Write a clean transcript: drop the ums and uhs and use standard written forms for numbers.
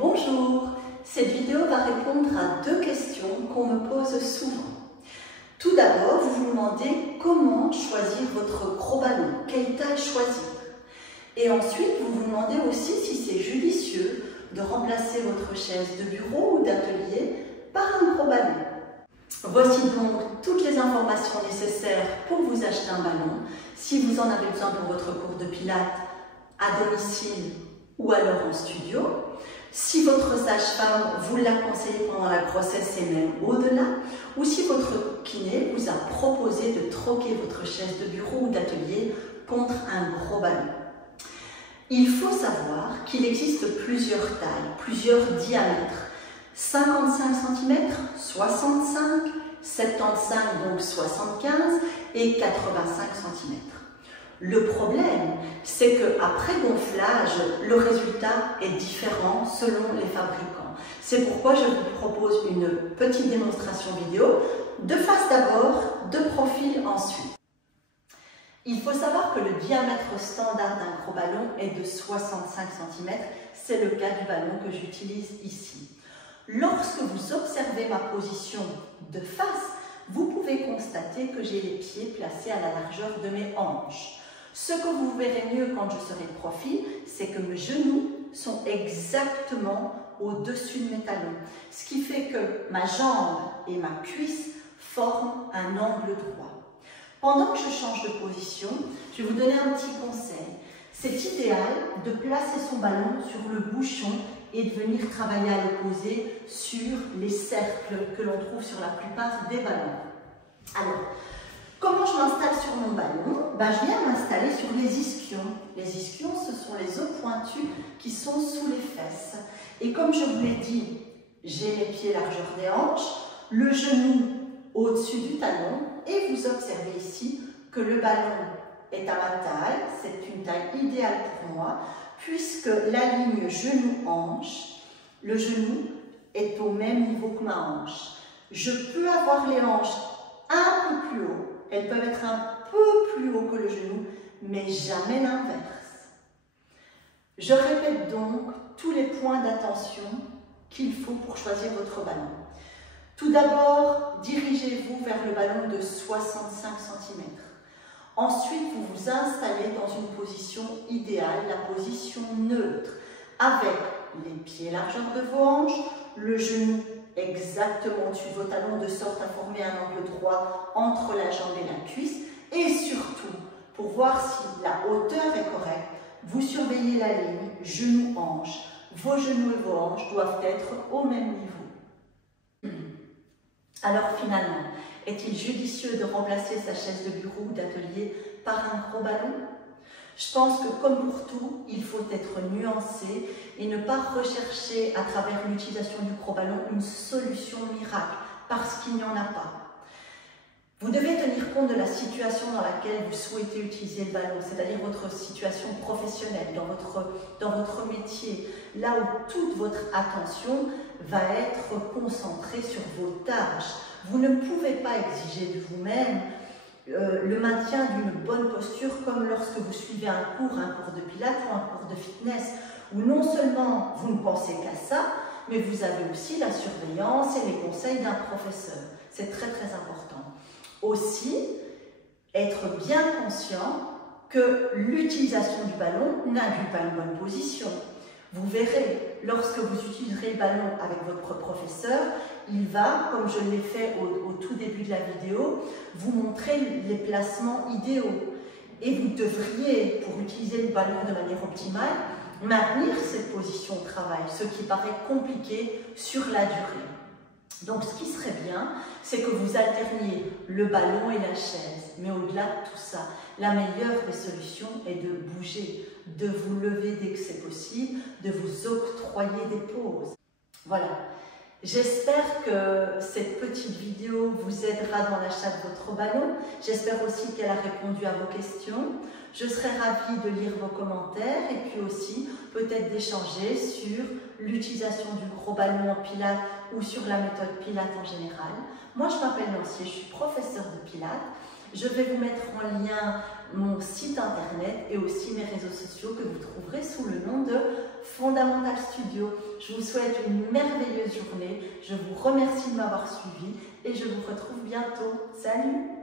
Bonjour, cette vidéo va répondre à deux questions qu'on me pose souvent. Tout d'abord, vous vous demandez comment choisir votre gros ballon, quelle taille choisir. Et ensuite, vous vous demandez aussi si c'est judicieux de remplacer votre chaise de bureau ou d'atelier par un gros ballon. Voici donc toutes les informations nécessaires pour vous acheter un ballon, si vous en avez besoin pour votre cours de pilates à domicile ou alors en studio. Si votre sage-femme vous l'a conseillé pendant la grossesse et même au-delà, ou si votre kiné vous a proposé de troquer votre chaise de bureau ou d'atelier contre un gros ballon. Il faut savoir qu'il existe plusieurs tailles, plusieurs diamètres. 55 cm, 65, 75 donc 75 et 85 cm. Le problème, c'est qu'après gonflage, le résultat est différent selon les fabricants. C'est pourquoi je vous propose une petite démonstration vidéo, de face d'abord, de profil ensuite. Il faut savoir que le diamètre standard d'un gros ballon est de 65 cm. C'est le cas du ballon que j'utilise ici. Lorsque vous observez ma position de face, vous pouvez constater que j'ai les pieds placés à la largeur de mes hanches. Ce que vous verrez mieux quand je serai de profil, c'est que mes genoux sont exactement au-dessus de mes talons. Ce qui fait que ma jambe et ma cuisse forment un angle droit. Pendant que je change de position, je vais vous donner un petit conseil. C'est idéal de placer son ballon sur le bouchon et de venir travailler à l'opposé sur les cercles que l'on trouve sur la plupart des ballons. Alors, comment je m'installe sur mon ballon? Je viens m'installer sur les ischions. Les ischions, ce sont les os pointus qui sont sous les fesses. Et comme je vous l'ai dit, j'ai mes pieds largeur des hanches, le genou au-dessus du talon, et vous observez ici que le ballon est à ma taille, c'est une taille idéale pour moi, puisque la ligne genou-hanche, le genou est au même niveau que ma hanche. Je peux avoir les hanches un peu plus haut, elles peuvent être un peu plus haut que le genou, mais jamais l'inverse. Je répète donc tous les points d'attention qu'il faut pour choisir votre ballon. Tout d'abord, dirigez-vous vers le ballon de 65 cm. Ensuite, vous vous installez dans une position idéale, la position neutre, avec les pieds largeur de vos hanches, le genou exactement au-dessus de vos talons, de sorte à former un angle droit entre la jambe et la cuisse. Et surtout, pour voir si la hauteur est correcte, vous surveillez la ligne genou-hanche. Vos genoux et vos hanches doivent être au même niveau. Alors finalement, est-il judicieux de remplacer sa chaise de bureau ou d'atelier par un gros ballon? Je pense que comme pour tout, il faut être nuancé et ne pas rechercher à travers l'utilisation du gros ballon une solution miracle, parce qu'il n'y en a pas. Vous devez tenir compte de la situation dans laquelle vous souhaitez utiliser le ballon, c'est-à-dire votre situation professionnelle, dans votre métier, là où toute votre attention va être concentrée sur vos tâches. Vous ne pouvez pas exiger de vous-même le maintien d'une bonne posture comme lorsque vous suivez un cours de pilates ou un cours de fitness, où non seulement vous ne pensez qu'à ça, mais vous avez aussi la surveillance et les conseils d'un professeur. C'est très très important. Aussi, être bien conscient que l'utilisation du ballon n'inclut pas une bonne position. Vous verrez, lorsque vous utiliserez le ballon avec votre professeur, il va, comme je l'ai fait au tout début de la vidéo, vous montrer les placements idéaux. Et vous devriez, pour utiliser le ballon de manière optimale, maintenir cette position au travail, ce qui paraît compliqué sur la durée. Donc ce qui serait bien, c'est que vous alterniez le ballon et la chaise. Mais au-delà de tout ça, la meilleure des solutions est de bouger, de vous lever dès que c'est possible, de vous octroyer des pauses. Voilà. J'espère que cette petite vidéo vous aidera dans l'achat de votre ballon. J'espère aussi qu'elle a répondu à vos questions. Je serai ravie de lire vos commentaires et puis aussi peut-être d'échanger sur l'utilisation du gros ballon en pilates ou sur la méthode pilates en général. Moi, je m'appelle Nancy, je suis professeure de pilates. Je vais vous mettre en lien mon site internet et aussi mes réseaux sociaux que vous trouverez sous le nom de Fondamental Studio. Je vous souhaite une merveilleuse journée, je vous remercie de m'avoir suivi et je vous retrouve bientôt. Salut!